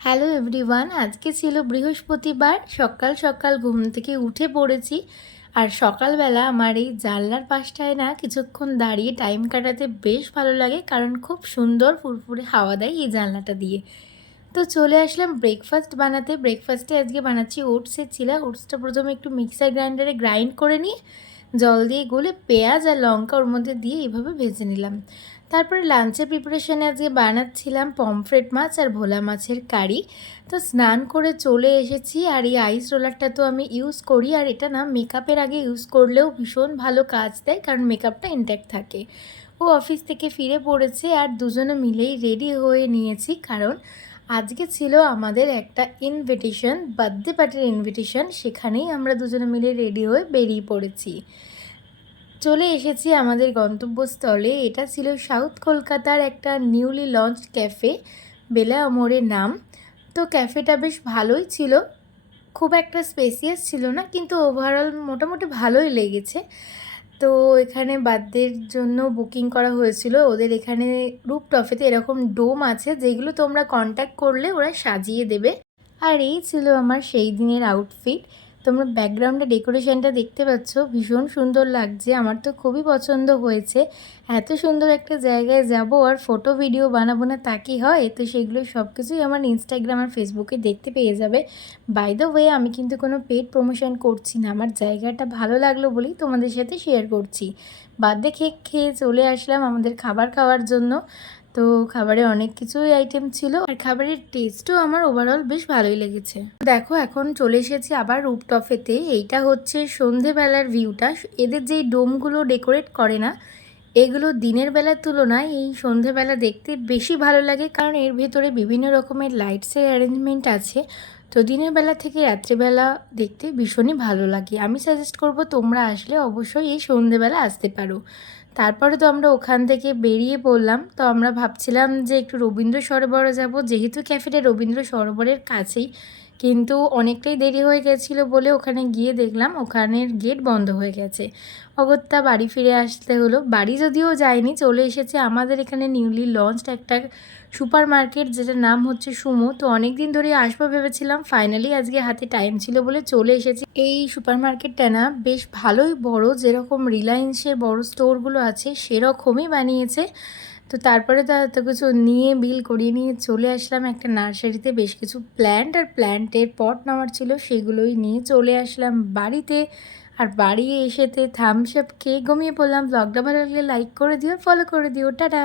Hello everyone, আজকে ছিল বৃহস্পতিবার। সকাল সকাল ঘুম থেকে উঠে পড়েছি। আর সকালবেলা আমার এই জানলার পাশটায় না কিছুক্ষণ দাঁড়িয়ে টাইম কাটাতে বেশ ভালো লাগে, কারণ খুব সুন্দর ফুরফুরে হাওয়া দেয় এই জানলাটা দিয়ে। তো চলে আসলাম ব্রেকফাস্ট বানাতে। ব্রেকফাস্টে আজকে বানাচ্ছি ওটসের চিলা। ওটসটা প্রথমে একটু মিক্সার গ্রাইন্ডারে গ্রাইন্ড করে নিয়ে জল দিয়ে গলে পেঁয়াজ আর লঙ্কা ওর মধ্যে দিয়ে এইভাবে ভেজে নিলাম। তারপরে লাঞ্চের প্রিপারেশানে আজকে বানাচ্ছিলাম পমফ্রেট মাছ আর ভোলা মাছের কারি। তো স্নান করে চলে এসেছি, আর এই আইস রোলারটা তো আমি ইউজ করি, আর এটা না মেকআপের আগে ইউজ করলেও ভীষণ ভালো কাজ দেয়, কারণ মেকআপটা ইনট্যাক্ট থাকে। ও অফিস থেকে ফিরে পড়েছে আর দুজনে মিলেই রেডি হয়ে নিয়েছি, কারণ আজকে ছিল আমাদের একটা ইনভিটেশন, বার্থডে পার্টির ইনভিটেশন। সেখানেই আমরা দুজনে মিলে রেডি হয়ে বেরিয়ে পড়েছি। চলে এসেছি আমাদের গন্তব্যস্থলে। এটা ছিল সাউথ কলকাতার একটা নিউলি লঞ্চড ক্যাফে, বেলা আমোরের নাম। তো ক্যাফেটা বেশ ভালোই ছিল, খুব একটা স্পেসিয়াস ছিল না, কিন্তু ওভারঅল মোটামুটি ভালোই লেগেছে। তো এখানে বার্থডের জন্য বুকিং করা হয়েছিল। ওদের এখানে রুফটপেতে এরকম ডোম আছে, যেগুলো তোমরা কন্ট্যাক্ট করলে ওরা সাজিয়ে দেবে। আর এই ছিল আমার সেই দিনের আউটফিট। তোমরা ব্যাকগ্রাউন্ডে ডেকোরেশনটা দেখতে পাচ্ছ, ভীষণ সুন্দর লাগছে। আমার তো খুবই পছন্দ হয়েছে। এত সুন্দর একটা জায়গায় যাব আর ফটো ভিডিও বানাবো না তা কি হয়? তো সেগুলো সব কিছুই আমার ইনস্টাগ্রাম আর ফেসবুকে দেখতে পেয়ে যাবে। বাই দ্য ওয়ে, আমি কিন্তু কোনো পেড প্রমোশন করছি না, আমার জায়গাটা ভালো লাগলো বলেই তোমাদের সাথে শেয়ার করছি। বার্থডে কেক খেয়ে চলে আসলাম আমাদের খাবার খাওয়ার জন্য। তো খাবারে অনেক কিছুই আইটেম ছিল, আর খাবারের টেস্টও আমার ওভারঅল বেশ ভালোই লেগেছে। দেখো, এখন চলে এসেছি আবার রুফটপেতে। এইটা হচ্ছে সন্ধেবেলার ভিউটা। এদের যেই ডোমগুলো ডেকোরেট করে না, এগুলো দিনের বেলার তুলনায় এই সন্ধেবেলা দেখতে বেশি ভালো লাগে, কারণ এর ভেতরে বিভিন্ন রকমের লাইটসের অ্যারেঞ্জমেন্ট আছে। তো দিনের বেলা থেকে রাত্রিবেলা দেখতে ভীষণই ভালো লাগে। আমি সাজেস্ট করব তোমরা আসলে অবশ্যই এই সন্ধেবেলা আসতে পারো। তারপরে তো আমরা ওখান থেকে বেরিয়ে পড়লাম। তো আমরা ভাবছিলাম যে একটু রবীন্দ্র সরোবরে যাব, যেহেতু ক্যাফেটা রবীন্দ্র সরোবরের কাছেই। কিন্তু অনেকটাই দেরি হয়ে গেছিলো বলে ওখানে গিয়ে দেখলাম ওখানের গেট বন্ধ হয়ে গেছে। অগত্যা বাড়ি ফিরে আসতে হলো। বাড়ি যদিও যায়নি, চলে এসেছে আমাদের এখানে নিউলি লঞ্চড একটা সুপার মার্কেট, যেটার নাম হচ্ছে সুমো। তো অনেক দিন ধরে আসবো ভেবেছিলাম, ফাইনালি আজকে হাতে টাইম ছিল বলে চলে এসেছি। এই সুপার মার্কেটটা না বেশ ভালোই বড়, যেরকম রিলায়েন্সের বড় স্টোরগুলো আছে সেরকমই বানিয়েছে। তো তারপরে তো এত কিছু নিয়ে বিল করিয়ে নিয়ে চলে আসলাম একটা নার্সারিতে। বেশ কিছু প্ল্যান্ট আর প্ল্যান্টের পট নেওয়ার ছিল, সেগুলোই নিয়ে চলে আসলাম বাড়িতে। আর বাড়ি এসেতে থামস আপ খেয়ে ঘুমিয়ে পড়লাম। ব্লগটা ভালো লাগলে লাইক করে দিও, ফলো করে দিও, টাটা।